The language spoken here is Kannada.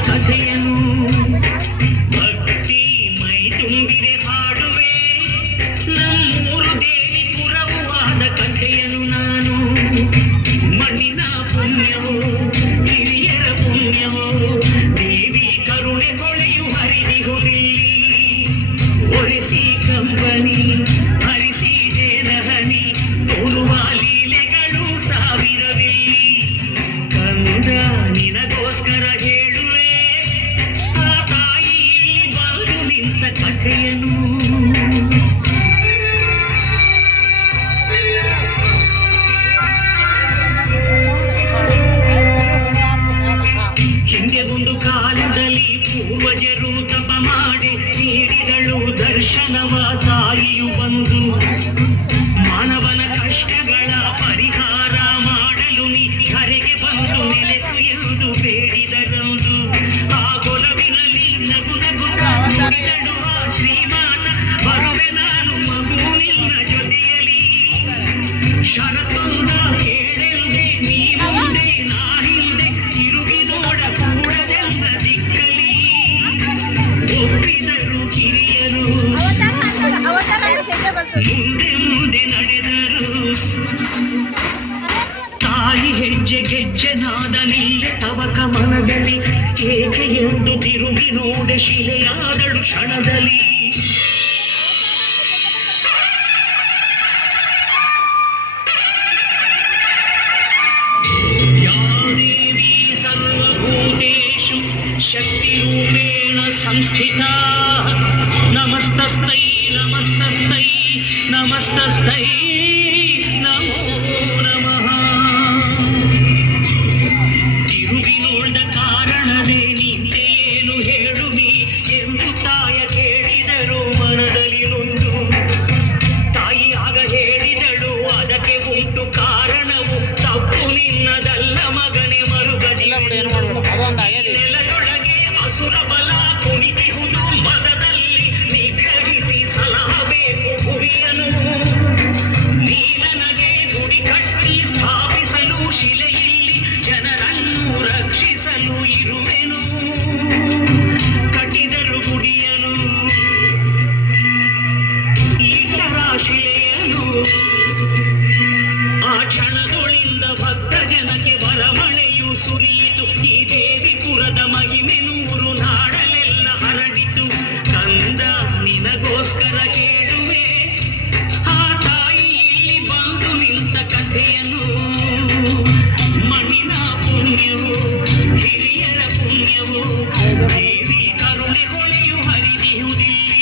కథయను భక్తి మై తుంగిరే హా ನಮ್ಮ ಬಂದು ಮಾನವನ ಕಷ್ಟಗಳ ಪರಿಹಾರ ಮಾಡಲು ನೀ ಬಂದು ನೆಲೆಸು ಎಂದು ಬೇಡಿದರಂದು. ಆ ಗೊಲವಿನಲ್ಲಿ ನಗು ನಗುತ್ತಾ ಮುಂದೆ ಮುಂದೆ ನಡೆದರು ತಾಯಿ ಹೆಜ್ಜೆ ಗೆಜ್ಜೆ ನಾದ ನಿಲ್ಲೆ ತವಕ ಮನದಲ್ಲಿ ಏಕೆ ಎಂದು ತಿರುಗಿ ನೋಡೆ ಶಿಲೆಯಾದಳು ಕ್ಷಣದಲ್ಲಿ या देवी सर्वभूतेषु शक्तिरूपेण संस्थिता ನೆಲದೊಳಗೆ ಅಸುರ ಬಲ ಕುಣಿತಿಹುದು ಮದದಲ್ಲಿ ನಿಗ್ರಹಿಸಿ ಸಲಹಬೇಕು ಭುವಿಯನು ನೀ ನನಗೆ ಗುಡಿ ಕಟ್ಟಿ ಸ್ಥಾಪಿಸಲು ಶಿಲೆಯಲ್ಲಿ ಜನರನ್ನು ರಕ್ಷಿಸಲು ಇರುವೆನು. ಕಟ್ಟಿದರು ಗುಡಿಯನು ಇಟ್ಟರ ಶಿಲೆಯನು ಆ ಕ್ಷಣದೊಳಿಂದ ಭಕ್ತ ಜನಕ್ಕೆ ಬರಮಳೆಯು ಸುರಿಯಿತು. ದೇವಿ ಕರುಣೆ ಕೊಳೆಯು ಹರಿದಿಹುದಿಲ್ಲಿ